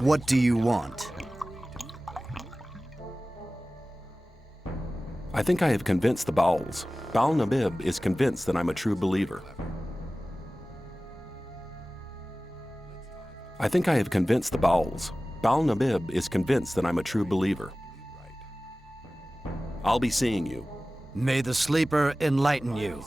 What do you want? I think I have convinced the Bowls. Baal Nabib is convinced that I'm a true believer. I think I have convinced the Bowls. Baal Nabib is convinced that I'm a true believer. I'll be seeing you. May the sleeper enlighten you.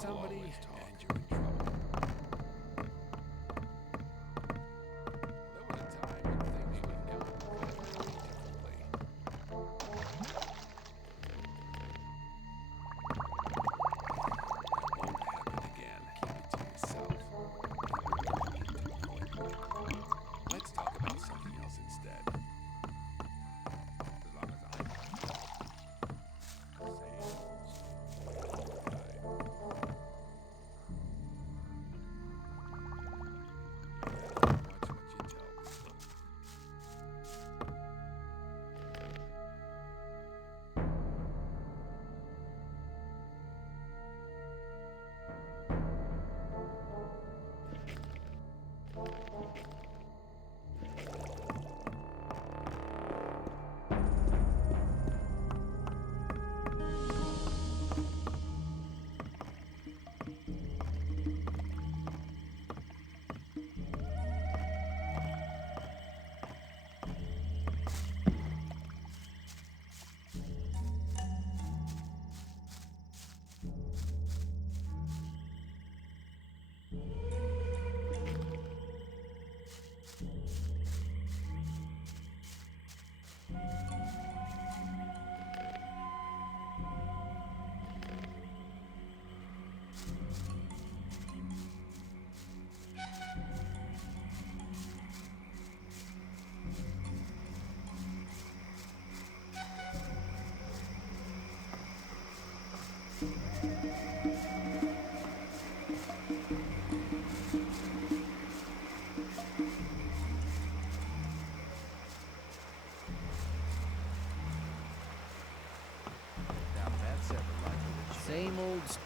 Same old.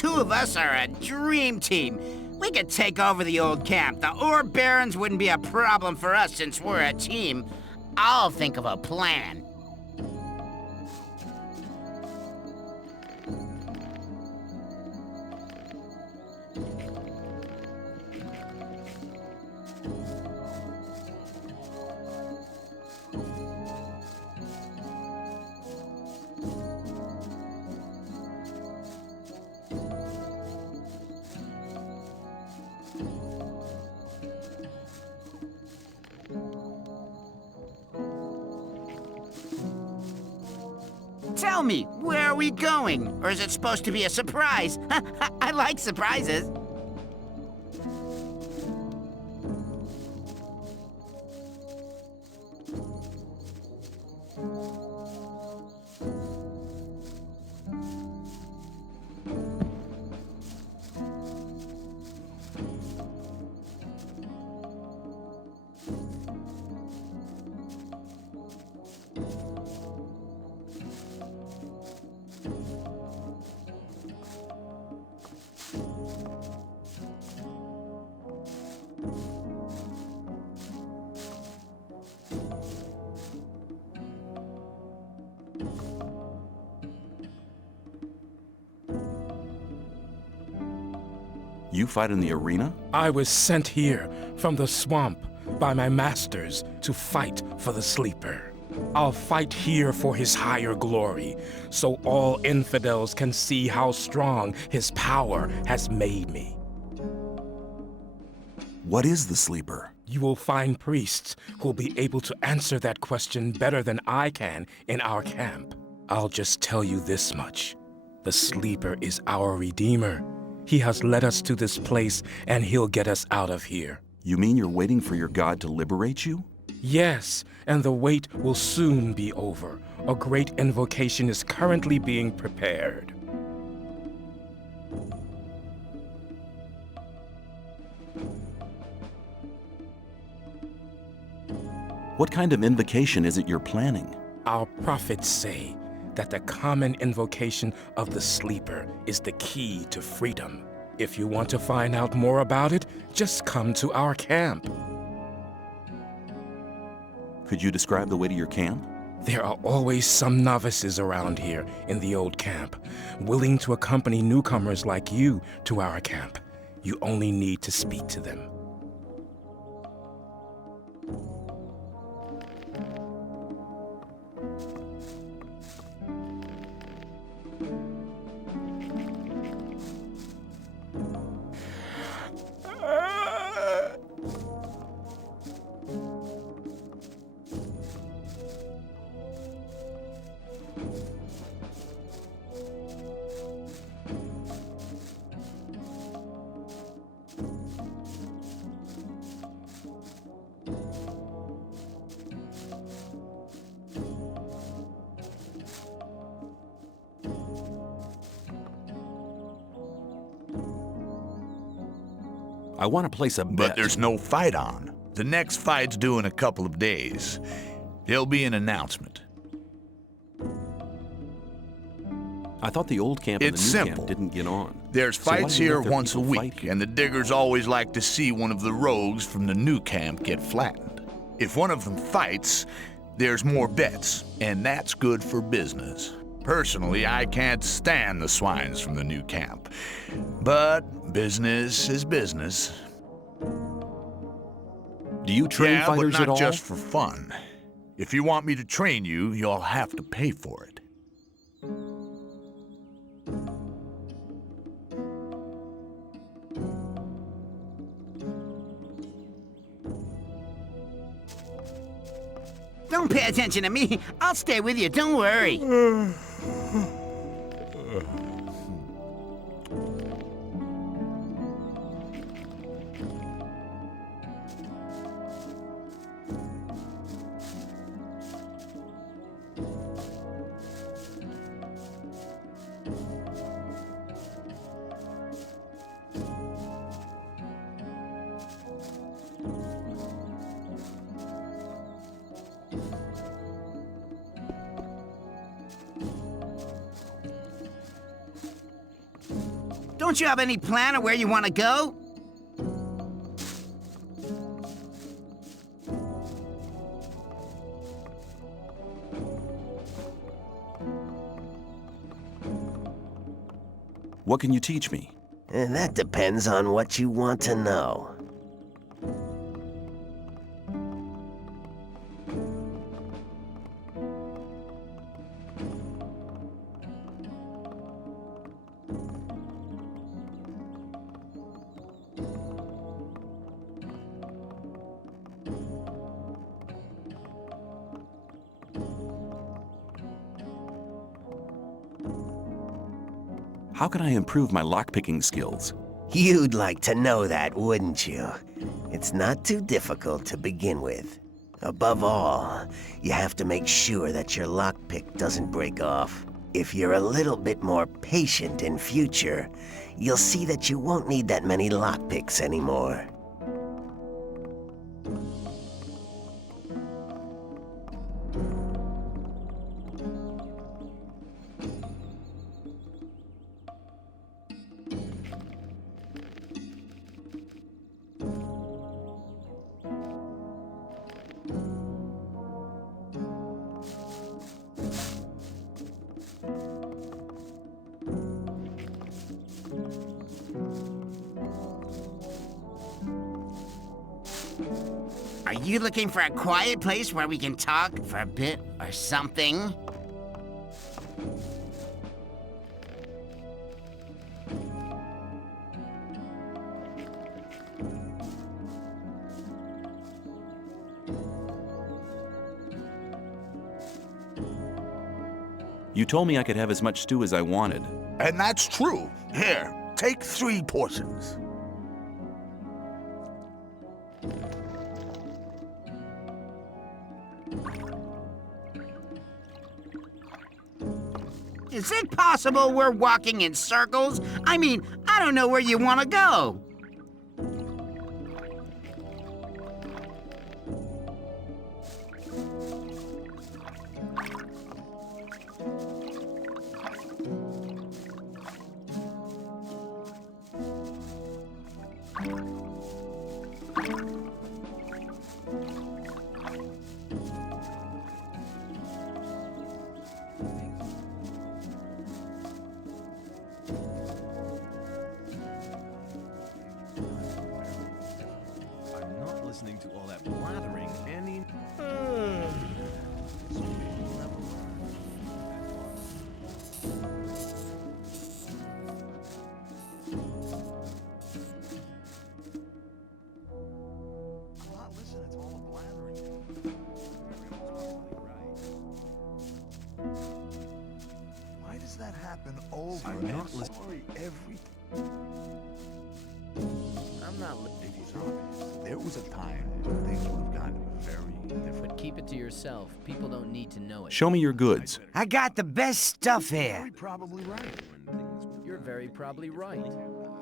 two of us are a dream team. We could take over the old camp. The ore barons wouldn't be a problem for us since we're a team. I'll think of a plan. Tell me, where are we going? Or is it supposed to be a surprise? I like surprises. You fight in the arena? I was sent here from the swamp by my masters to fight for the Sleeper. I'll fight here for his higher glory, so all infidels can see how strong his power has made me. What is the Sleeper? You will find priests who'll be able to answer that question better than I can in our camp. I'll just tell you this much. The Sleeper is our Redeemer. He has led us to this place, and he'll get us out of here. You mean you're waiting for your god to liberate you? Yes, and the wait will soon be over. A great invocation is currently being prepared. What kind of invocation is it you're planning? Our prophets say that the common invocation of the Sleeper is the key to freedom. If you want to find out more about it, just come to our camp. Could you describe the way to your camp? There are always some novices around here in the old camp, willing to accompany newcomers like you to our camp. You only need to speak to them. I want to place a bet. But there's no fight on. The next fight's due in a couple of days. There'll be an announcement. I thought the old camp and It's the new simple. camp didn't get on. There's So why fights do you here let their once a people fight week, here? and the diggers always like to see one of the rogues from the new camp get flattened. If one of them fights, there's more bets, and that's good for business. Personally, I can't stand the swines from the new camp. But business is business. Do you train Yeah, but fighters not at all? just for fun. If you want me to train you, you'll have to pay for it. Don't pay attention to me. I'll stay with you, don't worry. Don't you have any plan of where you want to go? What can you teach me? And that depends on what you want to know. How can I improve my lockpicking skills? You'd like to know that, wouldn't you? It's not too difficult to begin with. Above all, you have to make sure that your lockpick doesn't break off. If you're a little bit more patient in future, you'll see that you won't need that many lockpicks anymore. Are you looking for a quiet place where we can talk for a bit or something? You told me I could have as much stew as I wanted. And that's true. Here, take 3 portions. Is it possible we're walking in circles? I mean, I don't know where you want to go. I'm not listening to all that blathering any... Why does that happen over I'm and not over listening. every... I'm not li- It was obvious. There was a time when things would have gotten very different. But keep it to yourself. People don't need to know it. Show me your goods. I got the best stuff here. You're probably right. You're very probably right.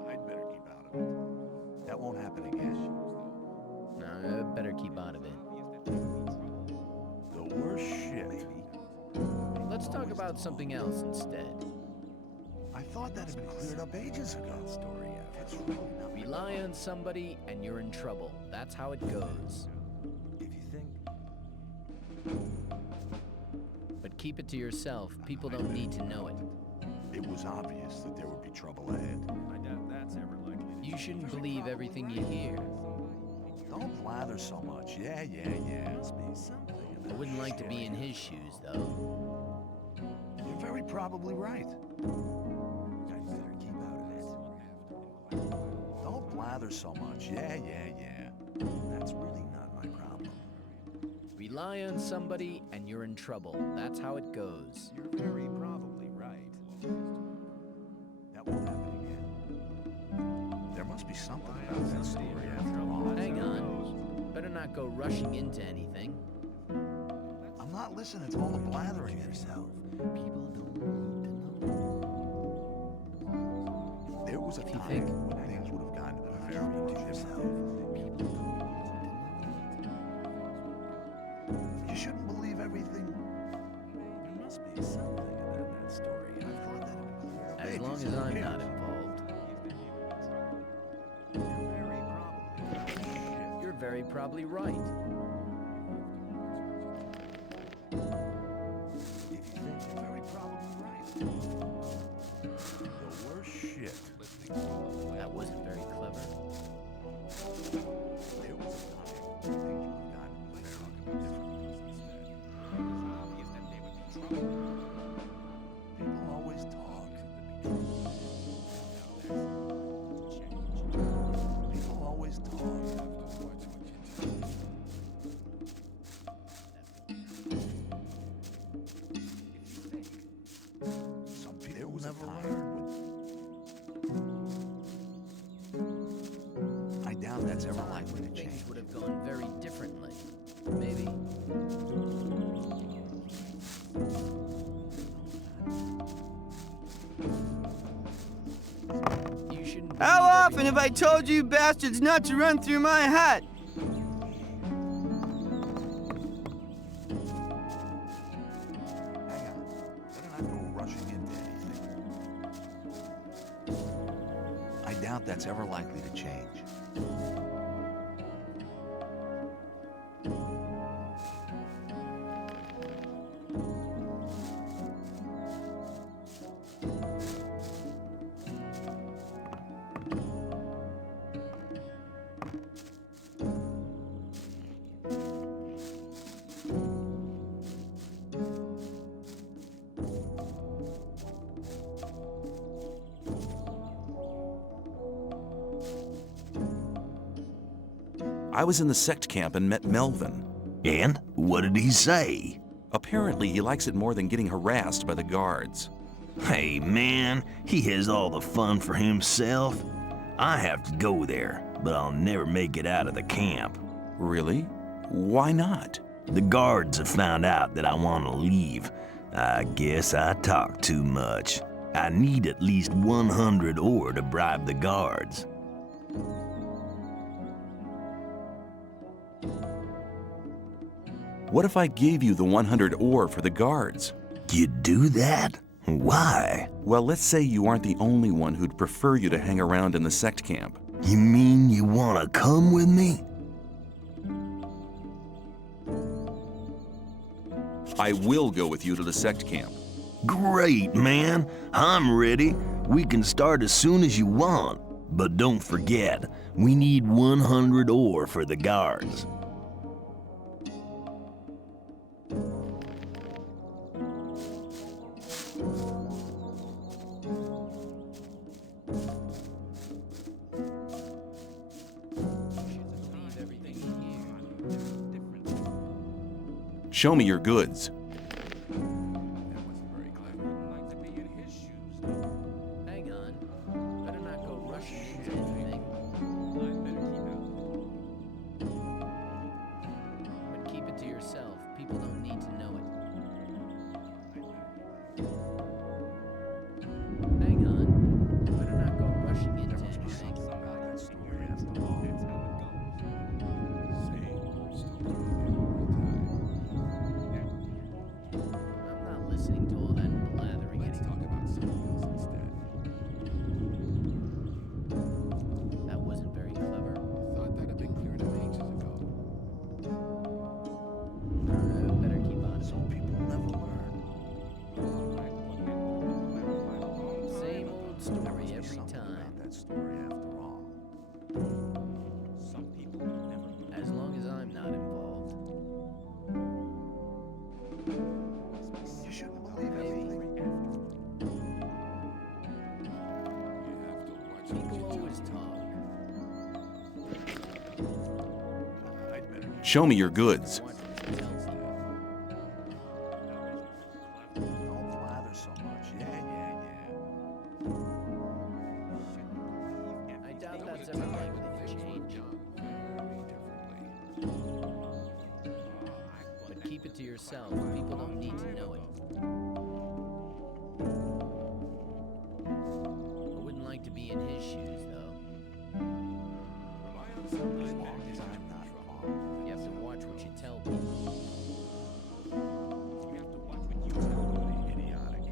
I'd better keep out of it. That won't happen again. No, better keep out of it. The worst shit. Let's talk about something else instead. I thought that had been cleared up ages ago. It's really not. Rely on somebody and you're in trouble. That's how it goes. If you think... But keep it to yourself. People don't need to know it. It was obvious that there would be trouble ahead. I doubt that's ever likely to You shouldn't believe everything you hear. Don't blather so much. Yeah. Must be something. I wouldn't like to be in his shoes, though. You're very probably right. I'd better keep out of it. Don't blather so much. Yeah. That's really not my problem. Rely on somebody and you're in trouble. That's how it goes. You're very probably right. That won't happen again. There must be something about that story after all. Hang on. Better not go rushing into anything. I'm not listening to all the blathering yourself. People don't need to know. There was a If you time think- when things would have gotten very different. You shouldn't believe everything. There must be something about that story. I thought that had been cleared up As ages long as ago. I'm Here, not involved. very probably right. The worst shit. That wasn't very clever. There was a time things would have gotten very different. People always talk. People always talk. Some people never learn. I doubt that's ever likely to change. Things would have gone very differently. Maybe. You shouldn't. How believe often have I everything told you bastards not to run through my hut? Hang on. Better not go rushing into anything. I doubt that's ever likely to change. I was in the sect camp and met Melvin. And what did he say? Apparently, he likes it more than getting harassed by the guards. Hey man, he has all the fun for himself. I have to go there, but I'll never make it out of the camp. Really? Why not? The guards have found out that I want to leave. I guess I talk too much. I need at least 100 ore to bribe the guards. What if I gave you the 100 ore for the guards? You'd do that? Why? Well, let's say you aren't the only one who'd prefer you to hang around in the sect camp. You mean you want to come with me? I will go with you to the sect camp. Great, man. I'm ready. We can start as soon as you want. But don't forget, we need 100 ore for the guards. Show me your goods. Hang on. Better not go rushing into anything. But keep it to yourself. People don't need to know it. Hang on. Better not go rushing into anything. I'm not listening to all that blathering anymore. That wasn't very clever. Thought that'd been cleared up ages ago. Better keep on. Some people never learn. Same old story There must be every something time. about that story after all. Some people never. As long as I'm not involved. You shouldn't believe everything. People always talk. I'd better Show me your goods. Watch what she tells you. don't blather so much. Yeah. I doubt that's ever likely to change. But keep it to yourself. People don't need to know it. I wouldn't like to be in his shoes, though. As long as I'm not involved. You have to watch what you tell people. Idiotic.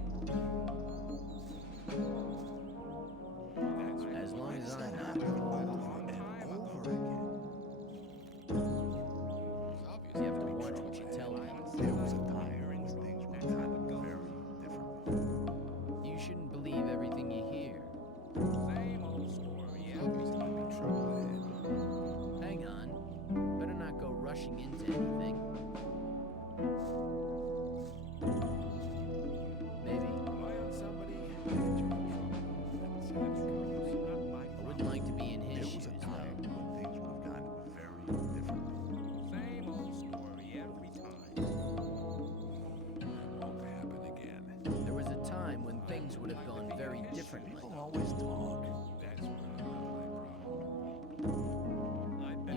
As long as I'm not Over involved. and over again. rushing into anything. Maybe. I wouldn't like to be in his shoes, though. Same old story every time. Won't happen again. There was a time when things would have gone very differently. Always talk. That's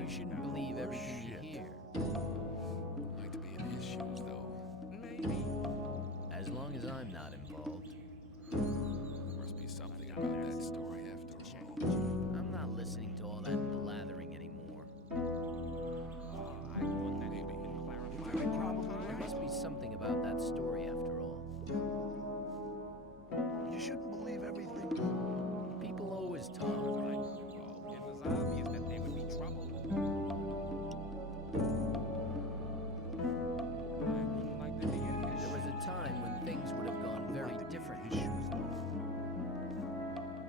You shouldn't believe everything you hear. like to be in his shoes, though. Maybe. As long as I'm not involved. There must be something about that story after all. I'm not listening to all that blathering anymore. I want that maybe can clarify. Very probably. There must be something about that story after all. You shouldn't believe everything. People always talk. It was obvious that there would be trouble. I wouldn't like to be in his There was a time when things would have gone very differently.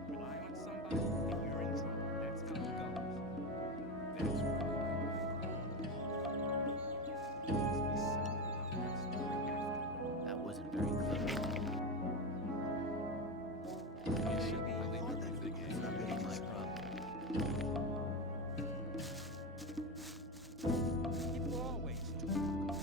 Rely on somebody and you're in trouble. That's how it goes. That's where That wasn't very clever. you should believe everything. It's not really my problem. People always talk.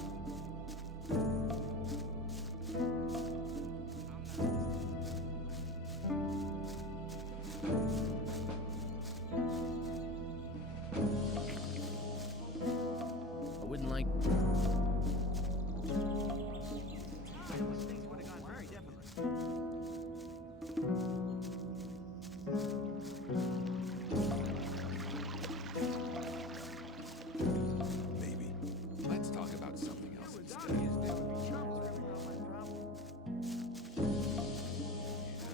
I wouldn't like. Maybe. Let's talk about something else instead. You have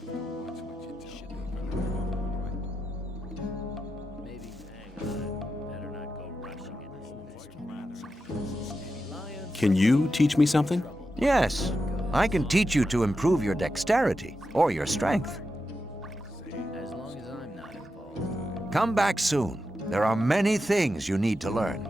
to watch what you tell people. Maybe. Hang on. Better not go rushing into this. Can you teach me something? Yes, I can teach you to improve your dexterity or your strength. As long as I'm not involved. Come back soon. There are many things you need to learn.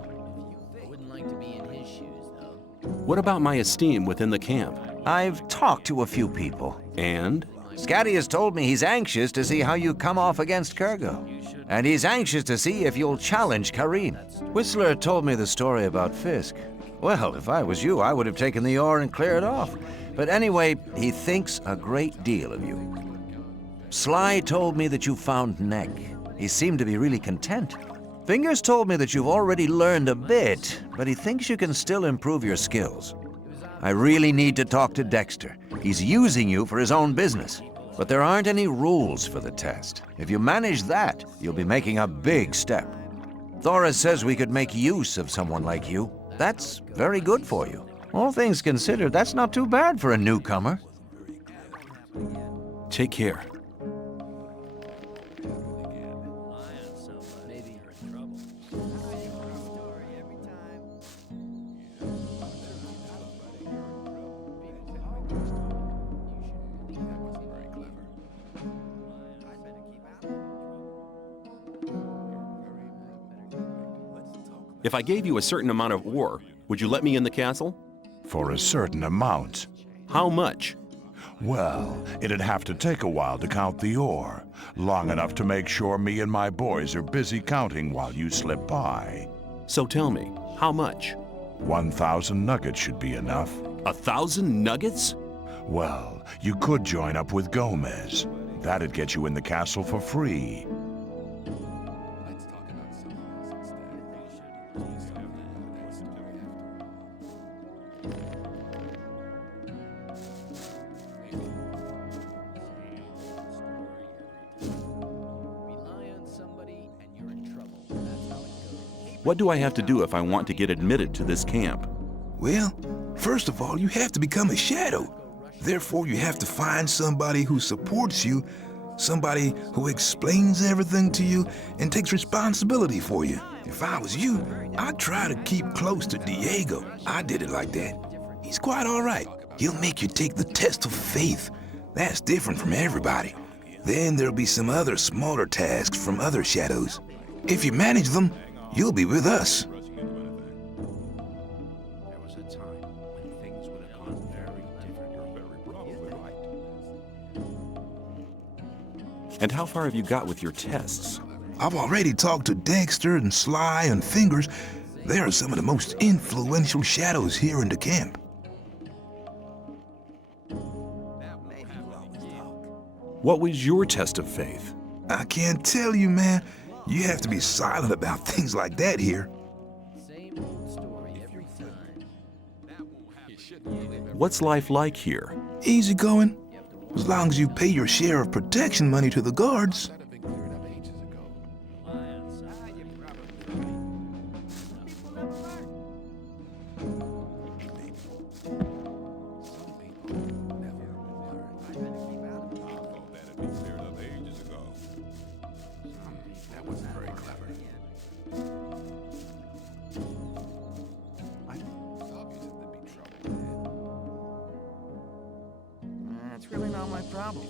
I wouldn't like to be in his shoes, though. What about my esteem within the camp? I've talked to a few people. And? Scatty has told me he's anxious to see how you come off against Kurgo. And he's anxious to see if you'll challenge Karim. Whistler told me the story about Fisk. Well, if I was you, I would have taken the ore and cleared off. But anyway, he thinks a great deal of you. Sly told me that you found Neck. He seemed to be really content. Fingers told me that you've already learned a bit, but he thinks you can still improve your skills. I really need to talk to Dexter. He's using you for his own business. But there aren't any rules for the test. If you manage that, you'll be making a big step. Thora says we could make use of someone like you. That's very good for you. All things considered, that's not too bad for a newcomer. Take care. Maybe you're in trouble. If I gave you a certain amount of ore, would you let me in the castle? For a certain amount. How much? Well, it'd have to take a while to count the ore. Long enough to make sure me and my boys are busy counting while you slip by. So tell me, how much? 1,000 nuggets should be enough. 1,000 nuggets? Well, you could join up with Gomez. That'd get you in the castle for free. Let's talk about something else instead. Rely on somebody and you're in trouble. That's how it goes. What do I have to do if I want to get admitted to this camp? Well, first of all, you have to become a shadow. Therefore, you have to find somebody who supports you, somebody who explains everything to you and takes responsibility for you. If I was you, I'd try to keep close to Diego. I did it like that. He's quite all right. He'll make you take the test of faith. That's different from everybody. Then there'll be some other smaller tasks from other shadows. If you manage them, you'll be with us. And how far have you got with your tests? I've already talked to Dexter and Sly and Fingers. They are some of the most influential shadows here in the camp. What was your test of faith? I can't tell you, man. You have to be silent about things like that here. Same old story every time. What's life like here? Easy going. As long as you pay your share of protection money to the guards. It's really not my problem.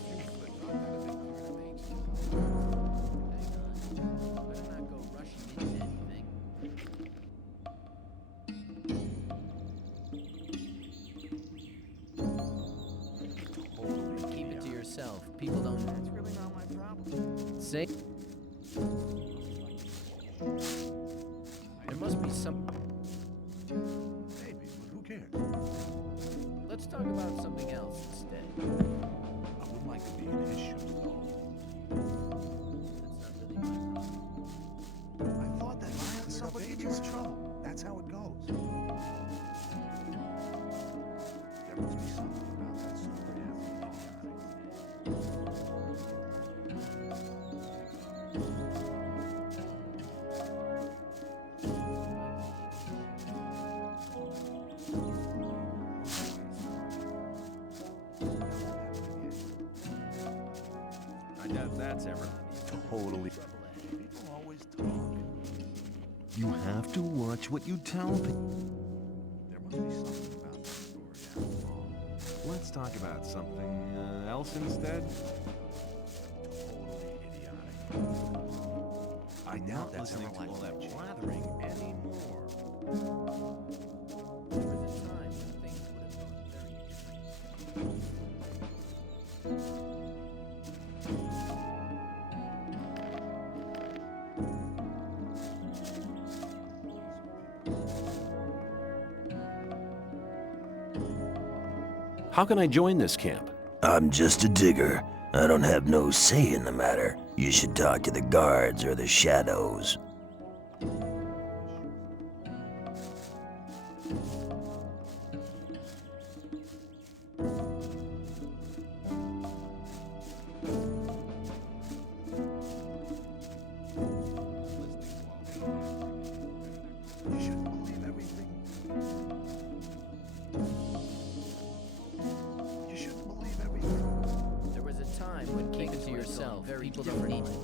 Better not go rushing into anything. Keep it to yourself. People don't. It's really not my problem. Say. There must be some. Maybe, but who cares? Let's talk about something else instead. I would like to be in his shoes, though. That's not really my problem. I thought that lying to somebody gets you in trouble. That's how it goes. There must be something about that story. I doubt that's ever. Totally. People always talk. You have to watch what you tell people. There must be something about that story after all. Let's talk about something else instead. Totally idiotic. I doubt that's ever like all that blathering anymore. There was a time when things would have gone very different. How can I join this camp? I'm just a digger. I don't have no say in the matter. You should talk to the guards or the shadows. You shouldn't believe everything. You shouldn't believe everything. There was a time when keep it to yourself. People don't need it.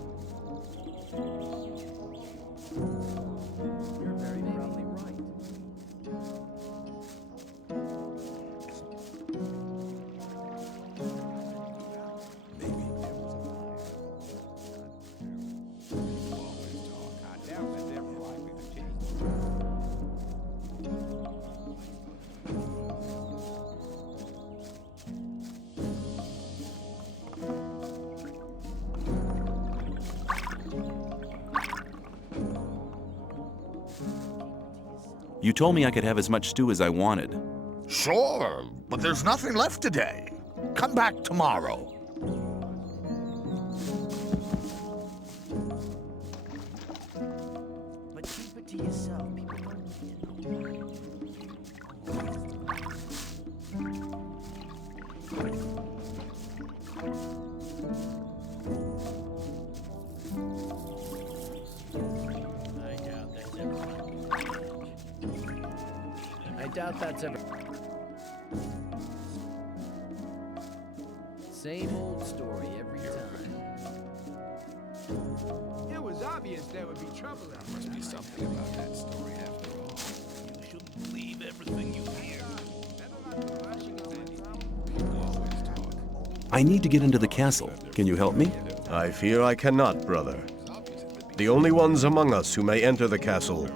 You're very probably right. Maybe there was a lie. You always talk. I doubt that's ever likely to change. You told me I could have as much stew as I wanted. Sure, but there's nothing left today. Come back tomorrow. But keep it to yourself. People don't need it. I doubt that's ever. Same old story every time. It was obvious there would be trouble. There must be something about that story after all. You shouldn't believe everything you hear. People always talk. I need to get into the castle. Can you help me? I fear I cannot, brother. The only ones among us who may enter the castle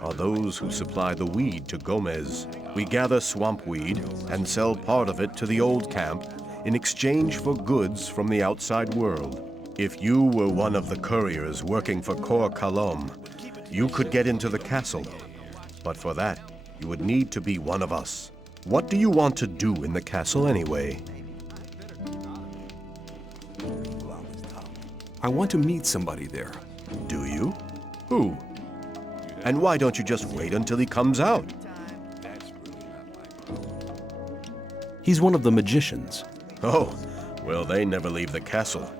are those who supply the weed to Gomez. We gather swamp weed and sell part of it to the old camp in exchange for goods from the outside world. If you were one of the couriers working for Kor Kalom, you could get into the castle. But for that, you would need to be one of us. What do you want to do in the castle anyway? I want to meet somebody there. Do you? Who? And why don't you just wait until he comes out? He's one of the magicians. Oh, well, they never leave the castle.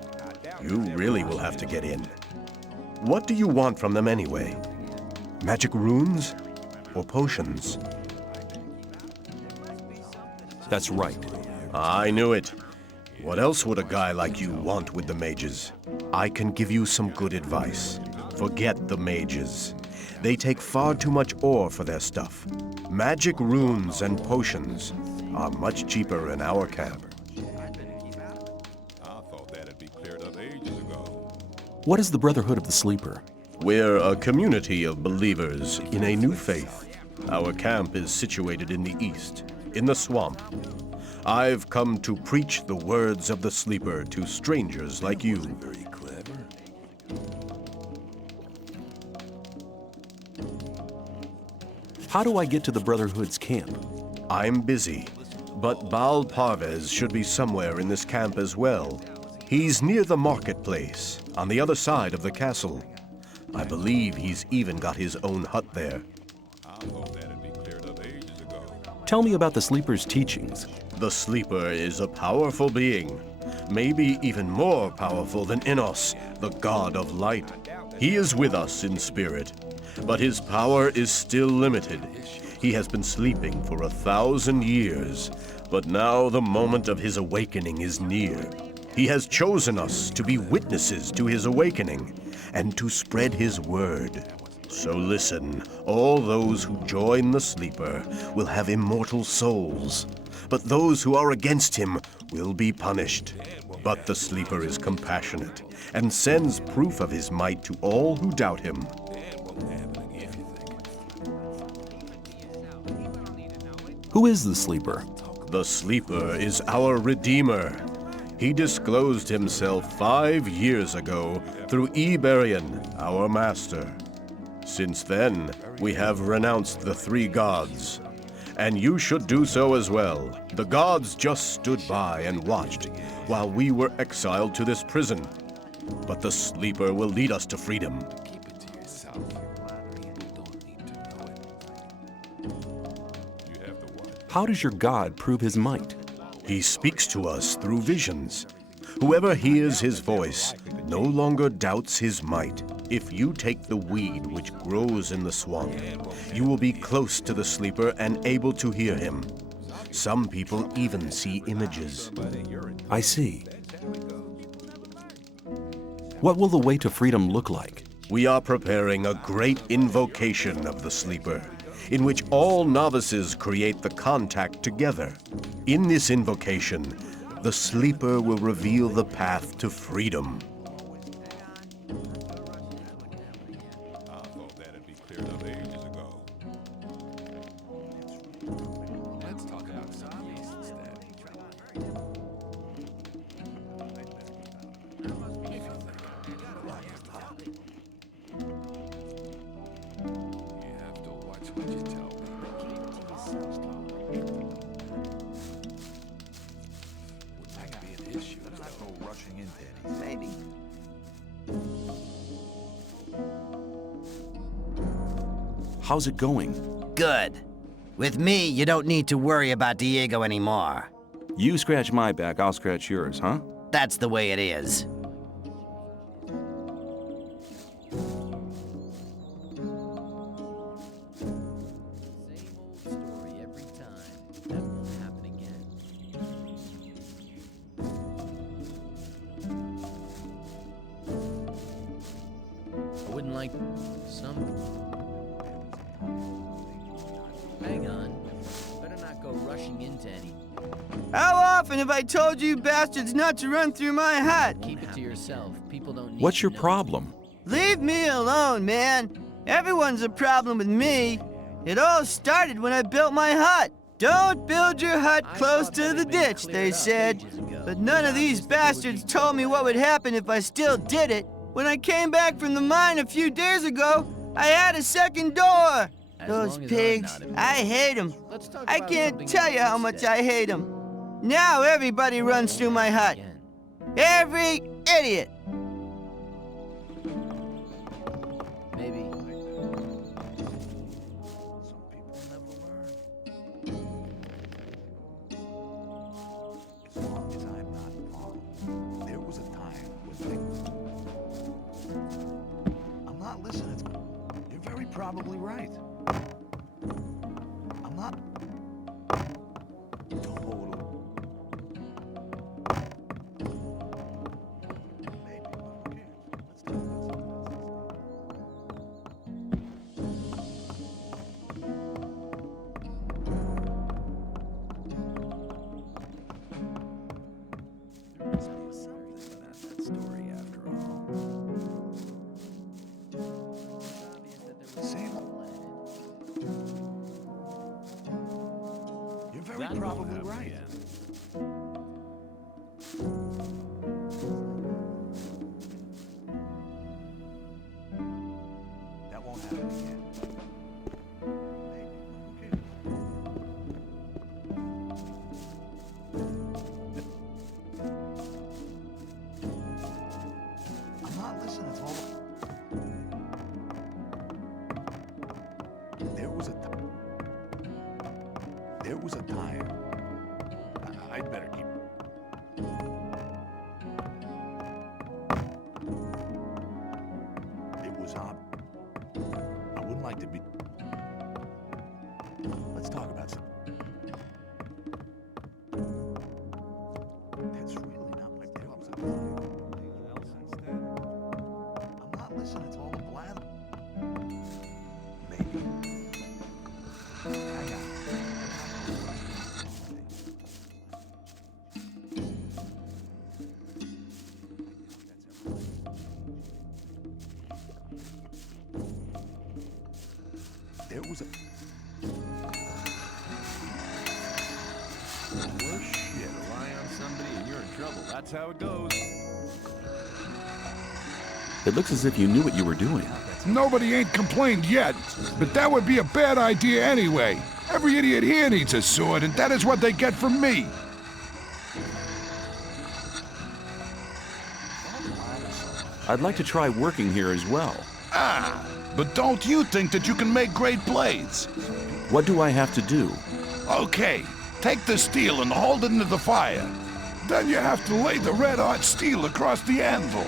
You really will have to get in. What do you want from them anyway? Magic runes? Or potions? That's right. I knew it. What else would a guy like you want with the mages? I can give you some good advice. Forget the mages. They take far too much ore for their stuff. Magic runes and potions are much cheaper in our camp. What is the Brotherhood of the Sleeper? We're a community of believers in a new faith. Our camp is situated in the east, in the swamp. I've come to preach the words of the Sleeper to strangers like you. Very clever. How do I get to the Brotherhood's camp? I'm busy, but Baal Parvez should be somewhere in this camp as well. He's near the marketplace, on the other side of the castle. I believe he's even got his own hut there. Tell me about the Sleeper's teachings. The Sleeper is a powerful being, maybe even more powerful than Innos, the god of light. He is with us in spirit, but his power is still limited. He has been sleeping for 1,000 years, but now the moment of his awakening is near. He has chosen us to be witnesses to his awakening and to spread his word. So listen, all those who join the Sleeper will have immortal souls, but those who are against him will be punished. But the Sleeper is compassionate and sends proof of his might to all who doubt him. Who is the Sleeper? The Sleeper is our Redeemer. He disclosed himself 5 years ago through Iberian, our master. Since then, we have renounced the 3 gods. And you should do so as well. The gods just stood by and watched while we were exiled to this prison. But the Sleeper will lead us to freedom. How does your god prove his might? He speaks to us through visions. Whoever hears his voice no longer doubts his might. If you take the weed which grows in the swamp, you will be close to the Sleeper and able to hear him. Some people even see images. I see. What will the way to freedom look like? We are preparing a great invocation of the Sleeper, in which all novices create the contact together. In this invocation, the Sleeper will reveal the path to freedom. How's it going? Good. With me, you don't need to worry about Diego anymore. You scratch my back, I'll scratch yours, huh? That's the way it is. I wouldn't like some... Hang on. Better not go rushing into any... How often have I told you bastards not to run through my hut? Keep it to yourself. People don't need What's your to know. problem? Leave me alone, man. Everyone's a problem with me. It all started when I built my hut. Don't build your hut close to the ditch, they said. But none of these bastards told me what would happen if I still did it. When I came back from the mine a few days ago, I had a second door. Those pigs, I hate them. I can't tell you how much I hate them. Now everybody runs through my hut. Every idiot. Maybe. As long as I'm not wrong, there was a time when things... I'm not listening. You're very probably right. I'm not... Total. Maybe, but who cares? Let's talk about something else instead. That story after all. Sam, you're very probably right. That won't happen again. Maybe, but who cares? I'm not listening to all. There was a time. I'd better keep. It was on. I wouldn't like to be. Let's talk about something. That's really not my. There was a time. I'm not listening to all the blather. Maybe. Hang on. There was a... Worse shit, rely on somebody and you're in trouble. That's how it goes. It looks as if you knew what you were doing. Nobody ain't complained yet, but that would be a bad idea anyway. Every idiot here needs a sword, and that is what they get from me. I'd like to try working here as well. Ah, but don't you think that you can make great blades? What do I have to do? Okay, take the steel and hold it into the fire. Then you have to lay the red-hot steel across the anvil.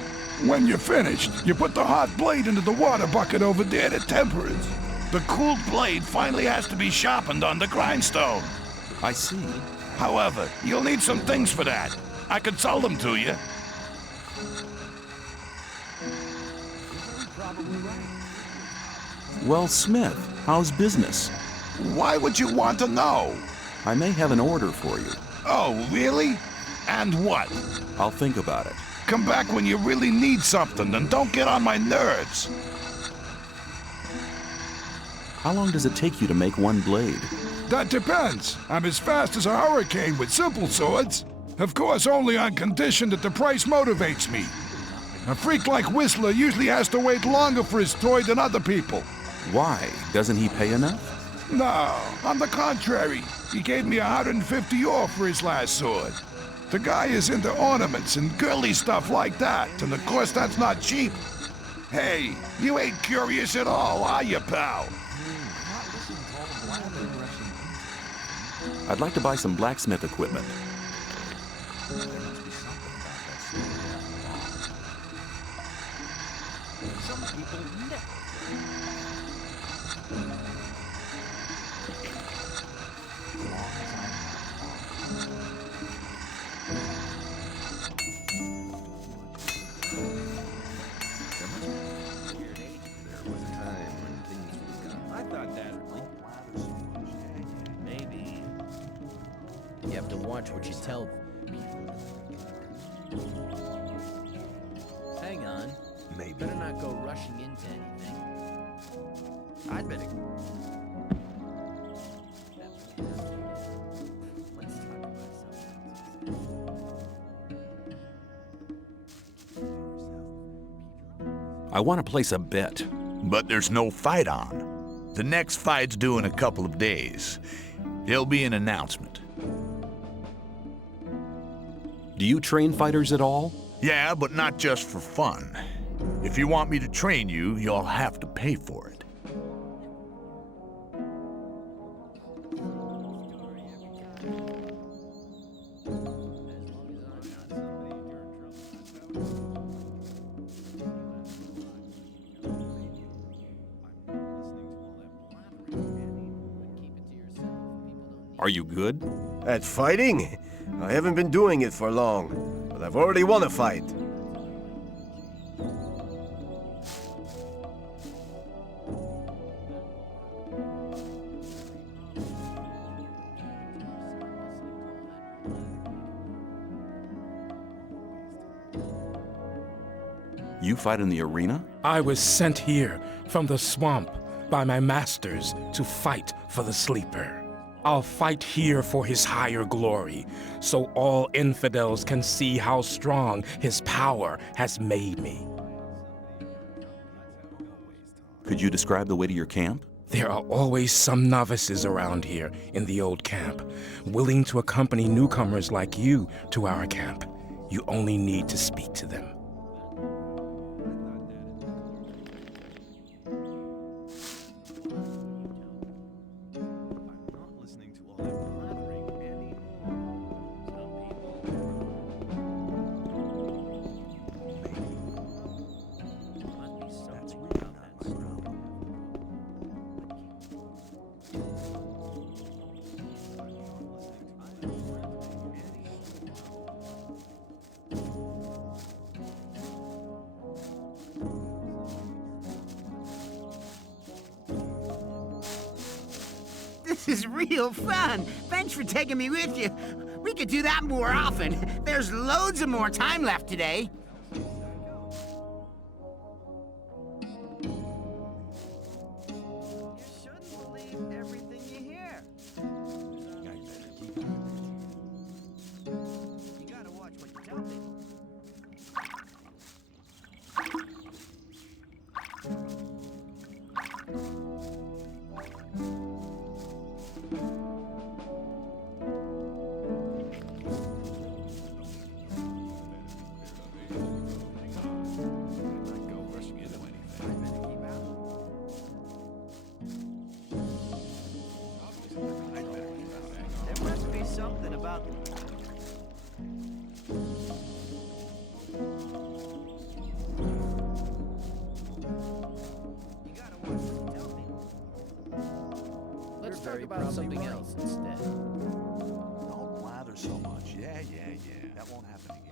When you're finished, you put the hot blade into the water bucket over there to temper it. The cooled blade finally has to be sharpened on the grindstone. I see. However, you'll need some things for that. I could sell them to you. Well, Smith, how's business? Why would you want to know? I may have an order for you. Oh, really? And what? I'll think about it. Come back when you really need something, and don't get on my nerves. How long does it take you to make one blade? That depends. I'm as fast as a hurricane with simple swords. Of course, only on condition that the price motivates me. A freak like Whistler usually has to wait longer for his toy than other people. Why? Doesn't he pay enough? No, on the contrary. He gave me 150 off for his last sword. The guy is into ornaments and girly stuff like that, and of course that's not cheap. Hey, you ain't curious at all, are you, pal? I'd like to buy some blacksmith equipment. There must be something about that story after all. Some people never. As long as I'm not wrong. There was a time when things were gone. I thought that. Maybe. You have to watch what you tell. Hang on. Maybe. Better not go rushing into anything. I'd better. Let's talk about something. I want to place a bet. But there's no fight on. The next fight's due in a couple of days. There'll be an announcement. Do you train fighters at all? Yeah, but not just for fun. If you want me to train you, you'll have to pay for it. Are you good? At fighting? I haven't been doing it for long, but I've already won a fight. You fight in the arena? I was sent here from the swamp by my masters to fight for the Sleeper. I'll fight here for his higher glory, so all infidels can see how strong his power has made me. Could you describe the way to your camp? There are always some novices around here in the old camp, willing to accompany newcomers like you to our camp. You only need to speak to them. This is real fun. Thanks for taking me with you. We could do that more often. There's loads of more time left today. You shouldn't believe everything you hear. You gotta watch what you tell people. There must be something about you gotta watch what you tell people. Let's talk about something else instead. Don't blather so much. Yeah. That won't happen again.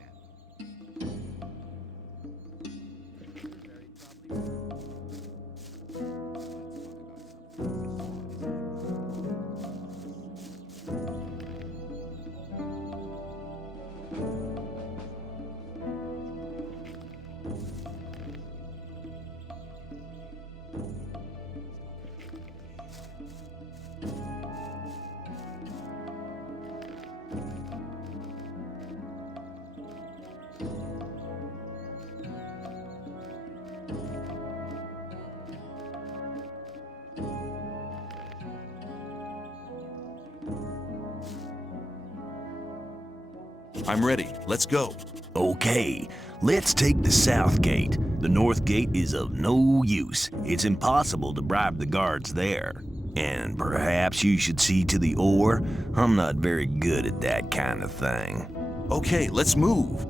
I'm ready. Let's go. Okay, let's take the south gate. The north gate is of no use. It's impossible to bribe the guards there. And perhaps you should see to the ore. I'm not very good at that kind of thing. Okay, let's move.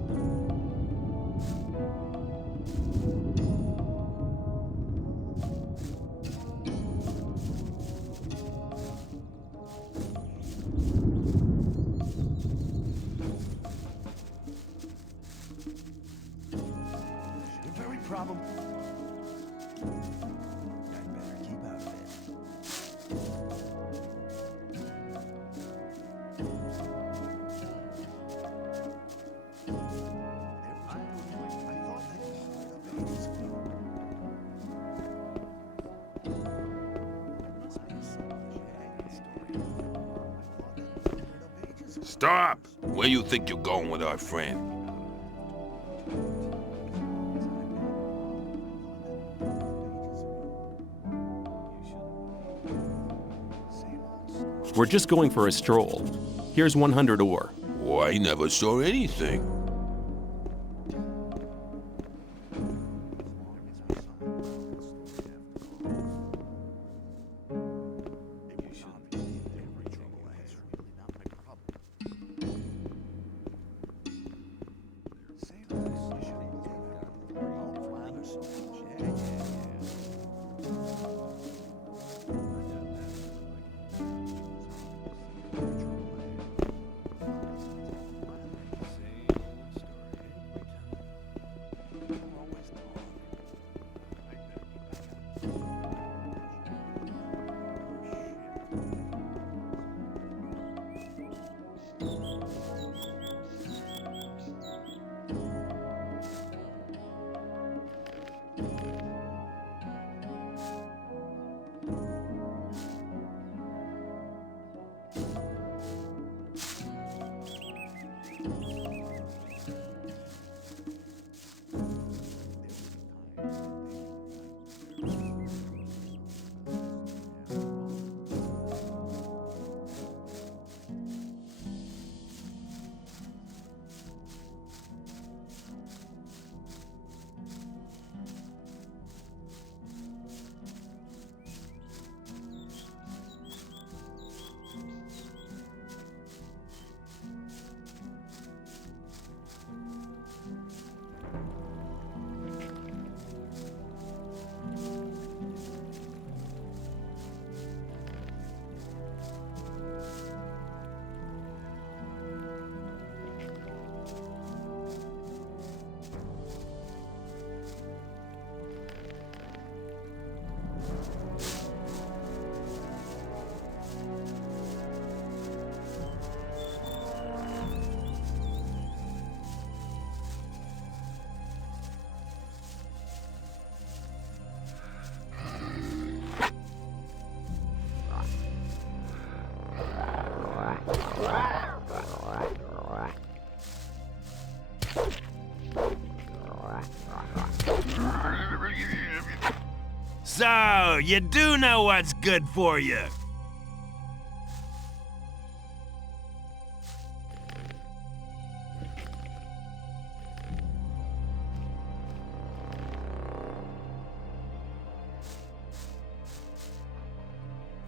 Problem. I'd better keep out of it. Stop! Where you think you're going with our friend? We're just going for a stroll. Here's 100 ore. Why, I never saw anything. So, you do know what's good for you.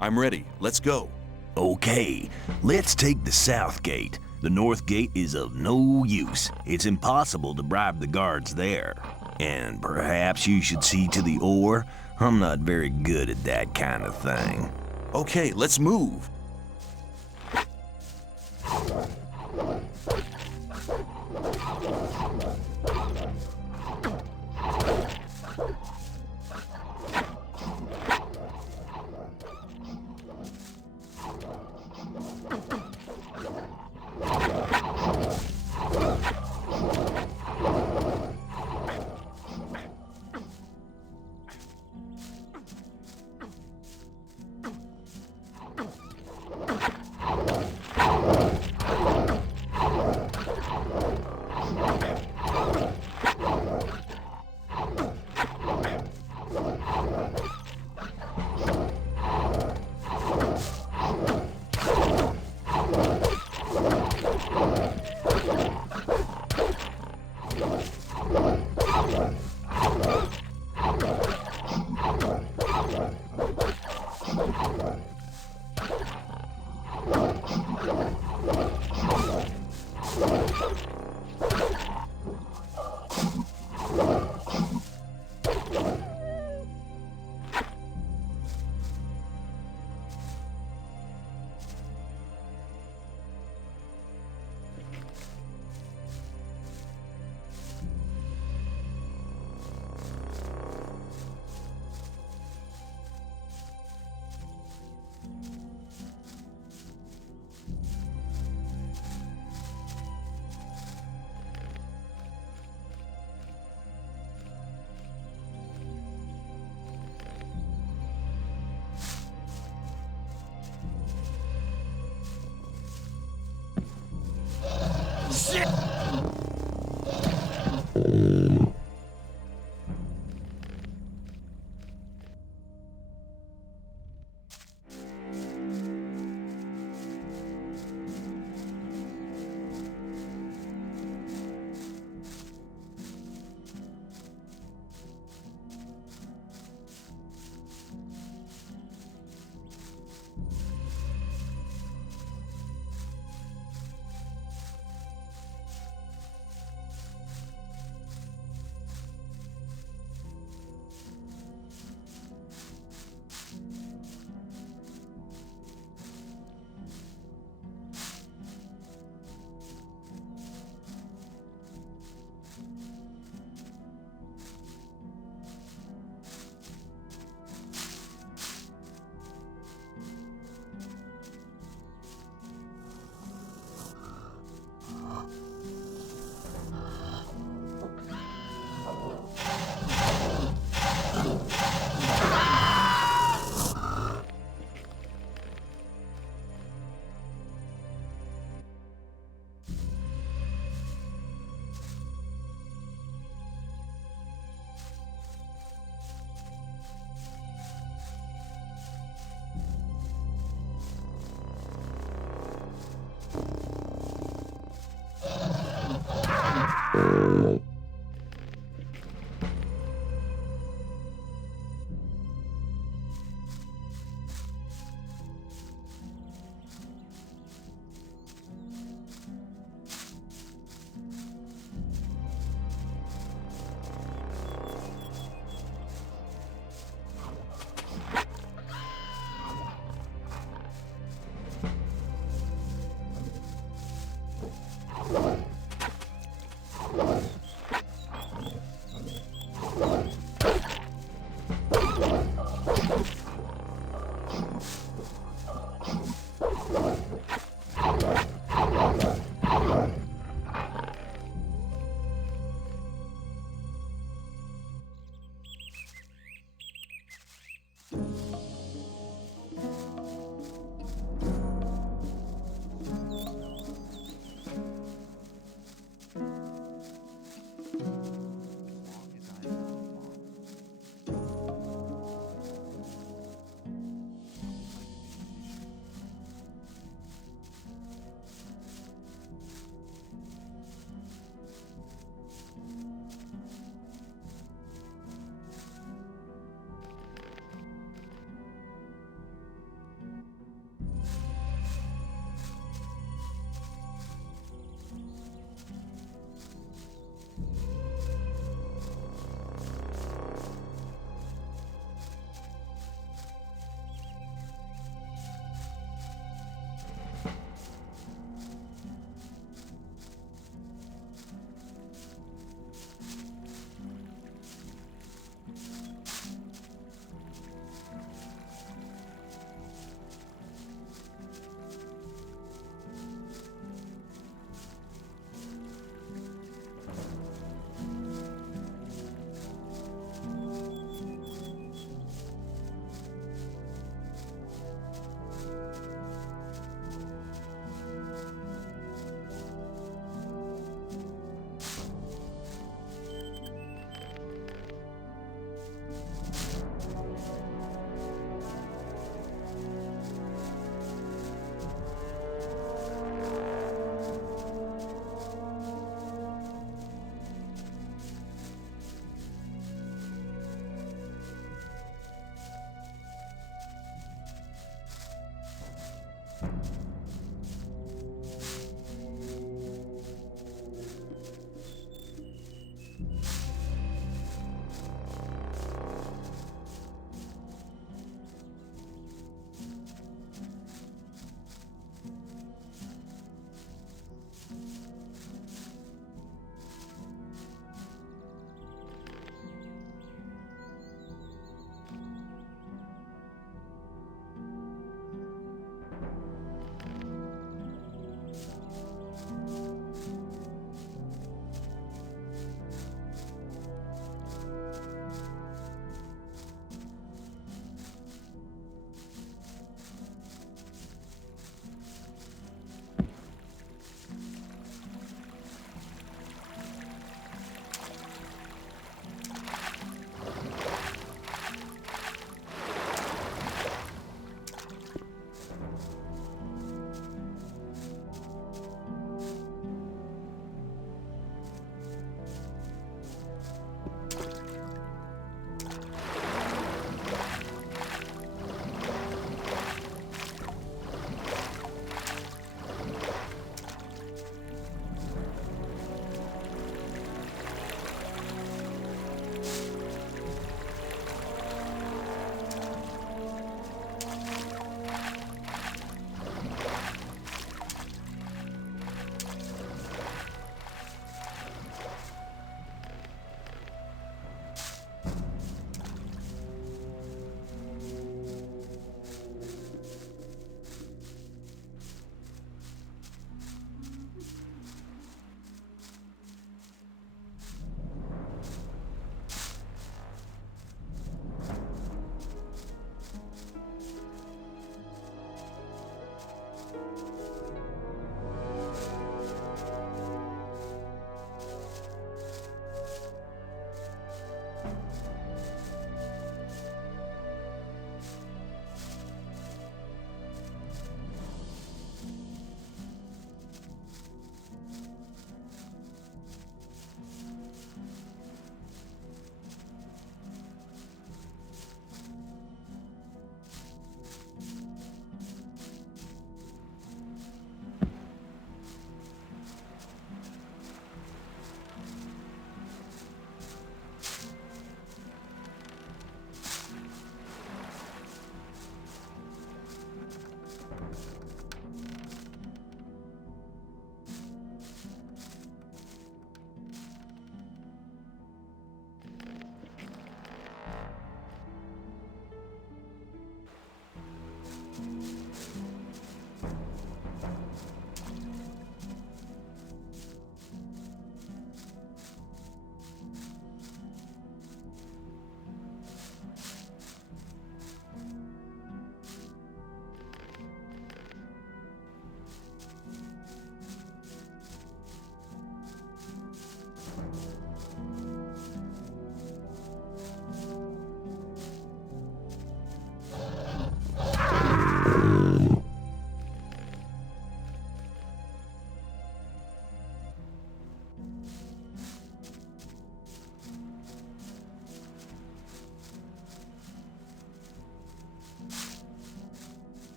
I'm ready. Let's go. Okay, let's take the south gate. The north gate is of no use. It's impossible to bribe the guards there. And perhaps you should see to the ore. I'm not very good at that kind of thing. Okay, let's move.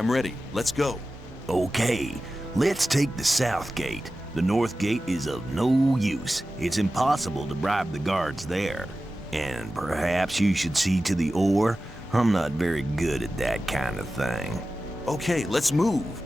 I'm ready. Let's go. Okay, let's take the south gate. The north gate is of no use. It's impossible to bribe the guards there. And perhaps you should see to the ore. I'm not very good at that kind of thing. Okay, let's move.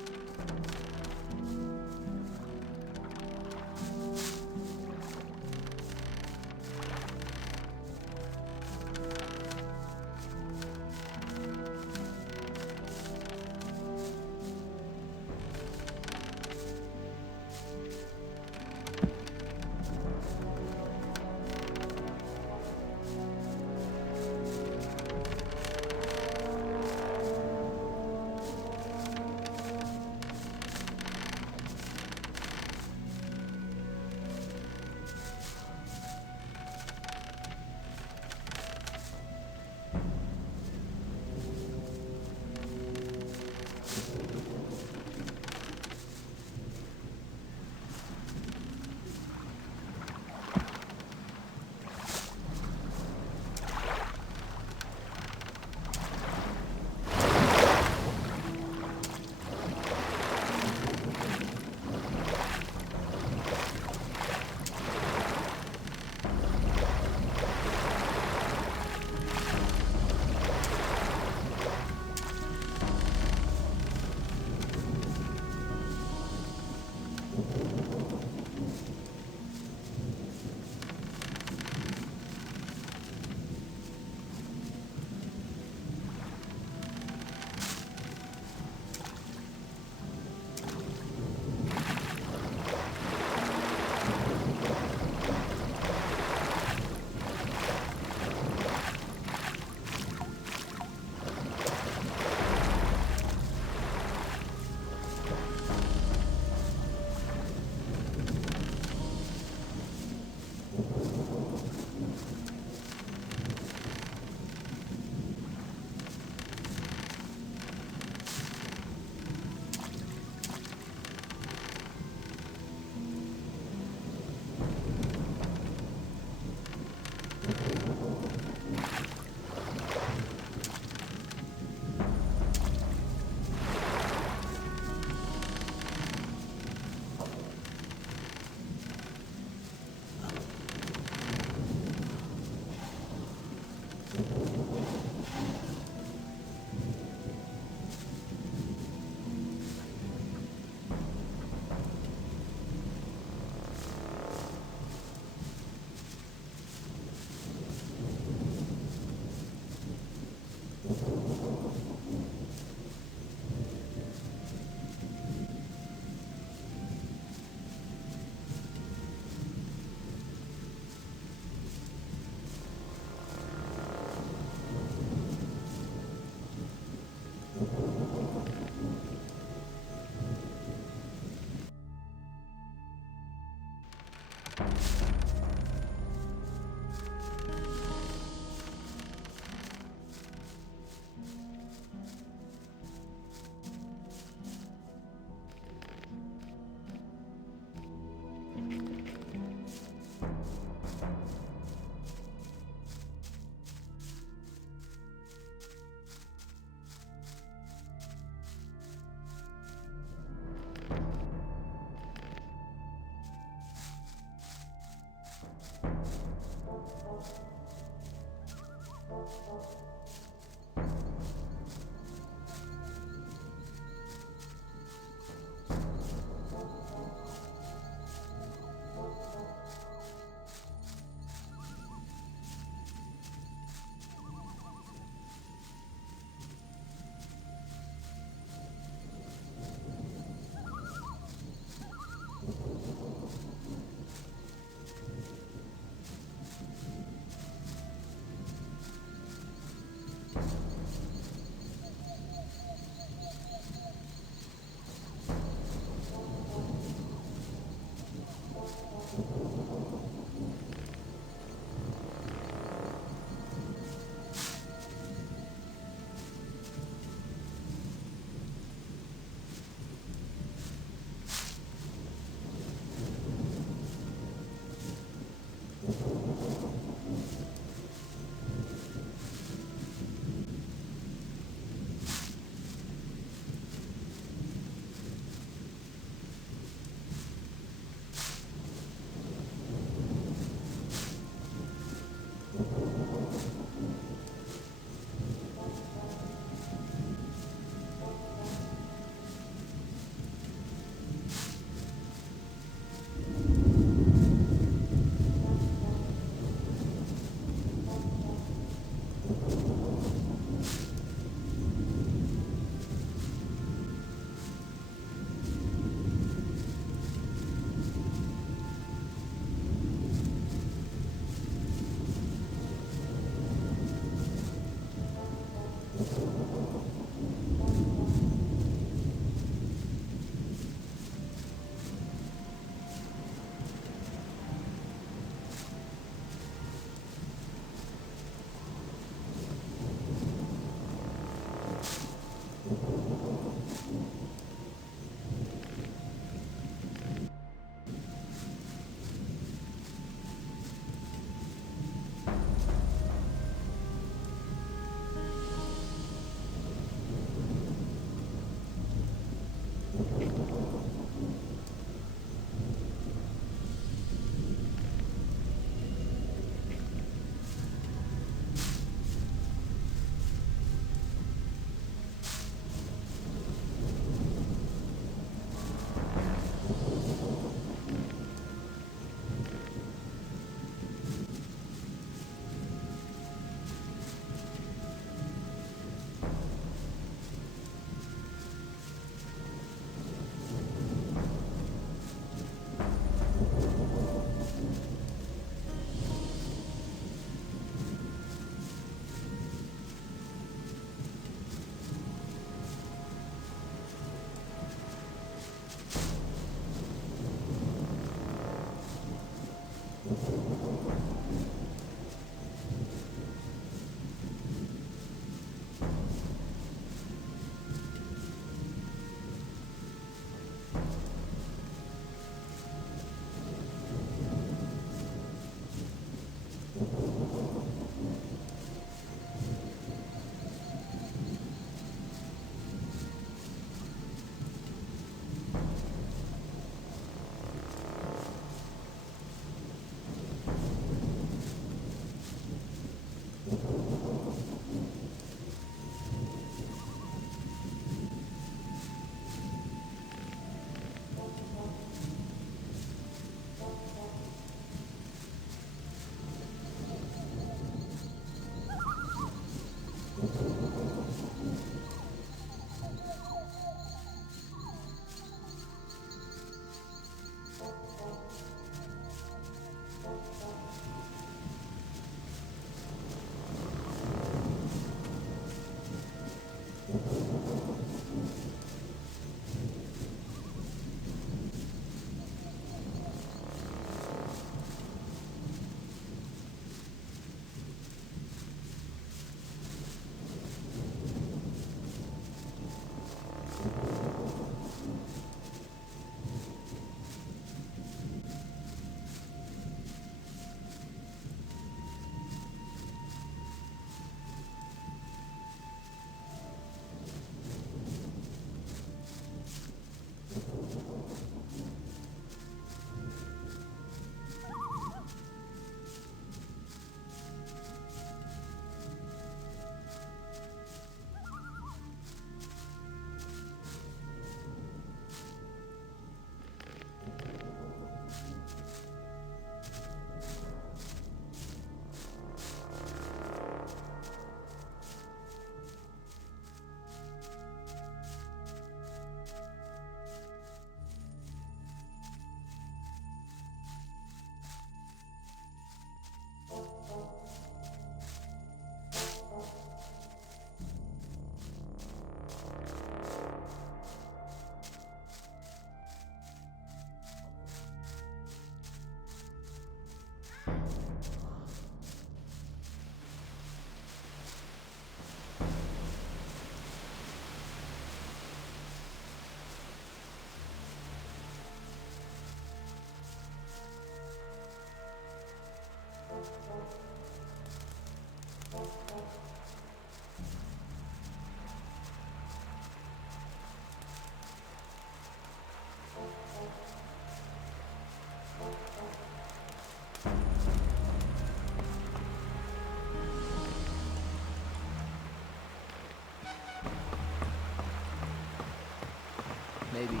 maybe.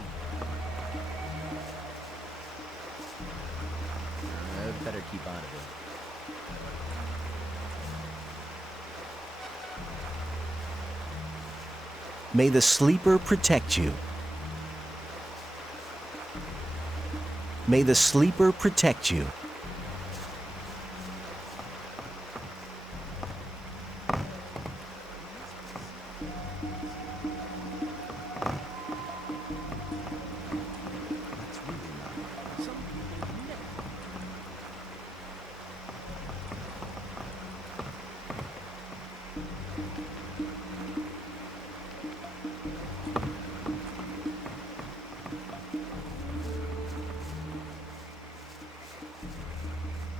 Better keep out of it. May the sleeper protect you. May the sleeper protect you.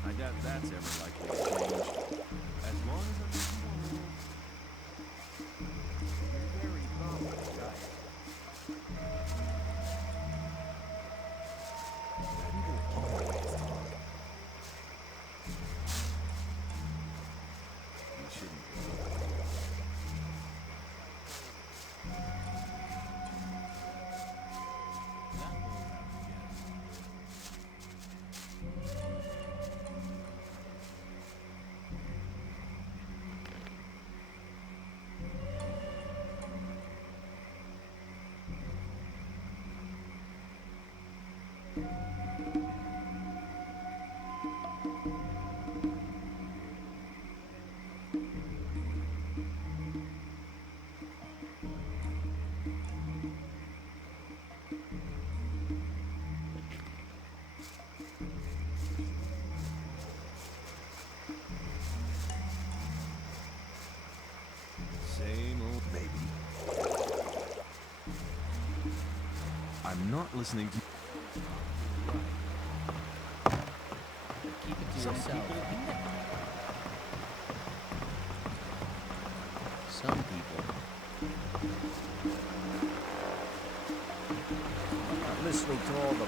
I doubt that's ever likely to change. As long as I'm You're very probably right. People always talk. You shouldn't. Same old baby. I'm not listening to. Keep it to yourself. Some people. I'm not listening to all the...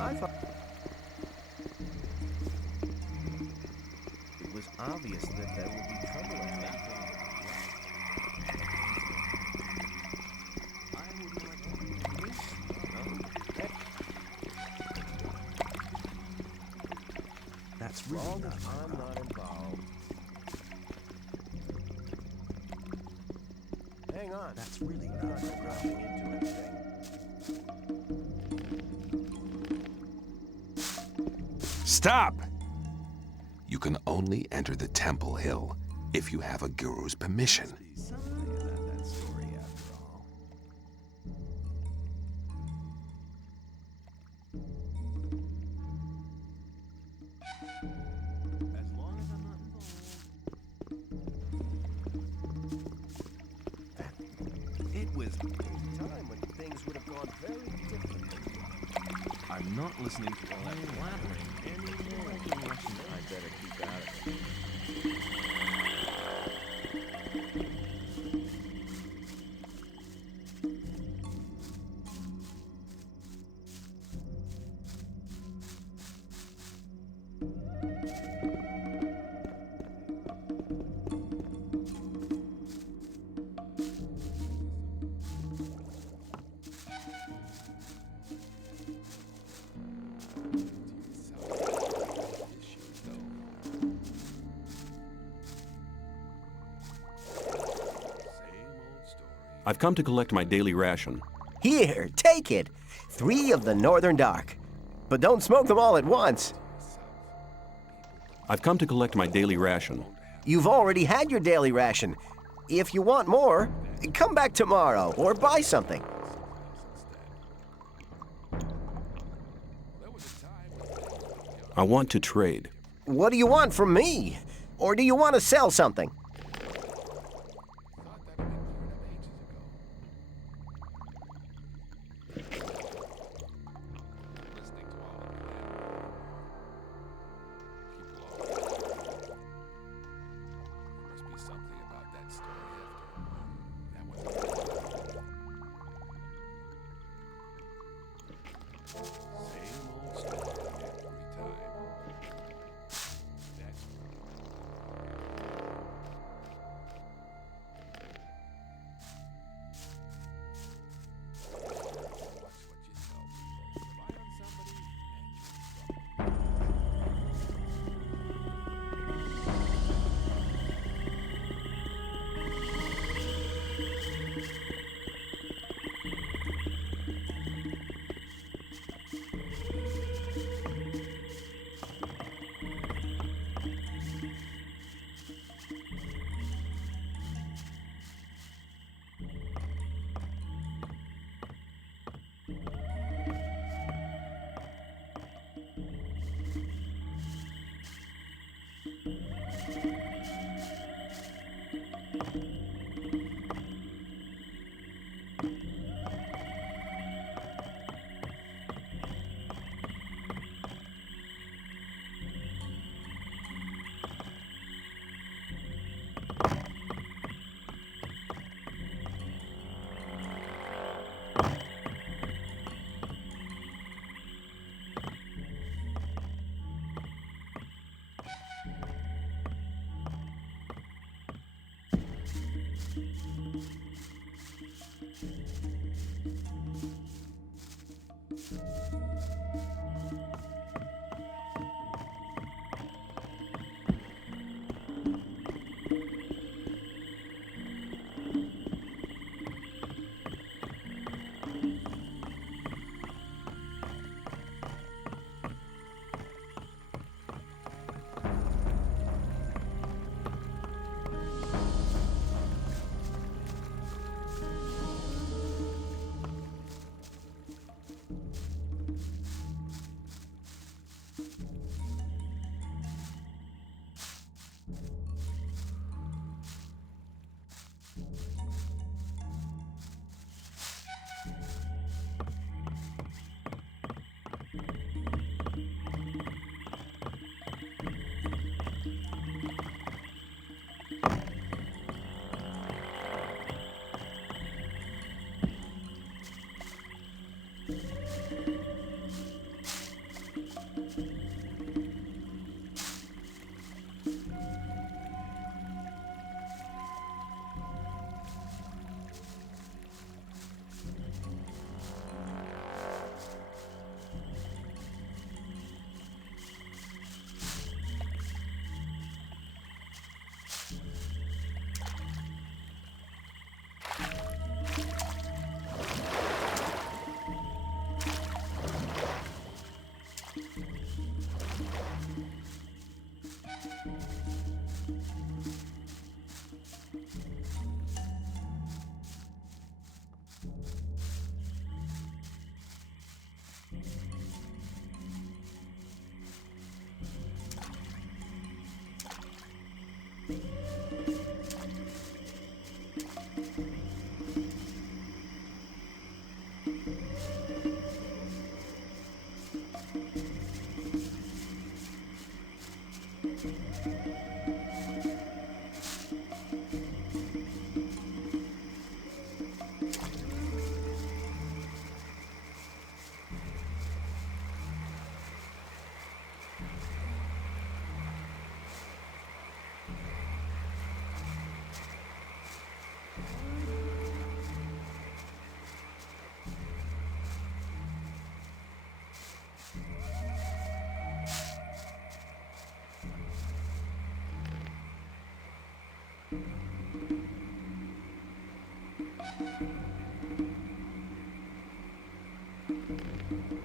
I thought it was obvious that there would be trouble in that. That's really not I'm not involved. Hang on. That's really not dropping into anything. Stop! You can only enter the Temple Hill if you have a guru's permission. Something about that story after all. As long as I'm not involved. It was a time when things would have gone very differently. I'm not listening to all that blabbering anymore. I better keep out of it. I've come to collect my daily ration. Here, take it. 3 of the Northern Dark. But don't smoke them all at once. I've come to collect my daily ration. You've already had your daily ration. If you want more, come back tomorrow or buy something. I want to trade. What do you want from me? Or do you want to sell something? Same old story every time. That's watch what you tell people. Rely on somebody and you're in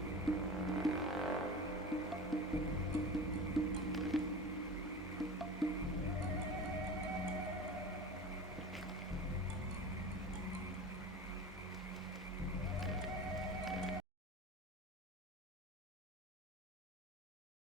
trouble.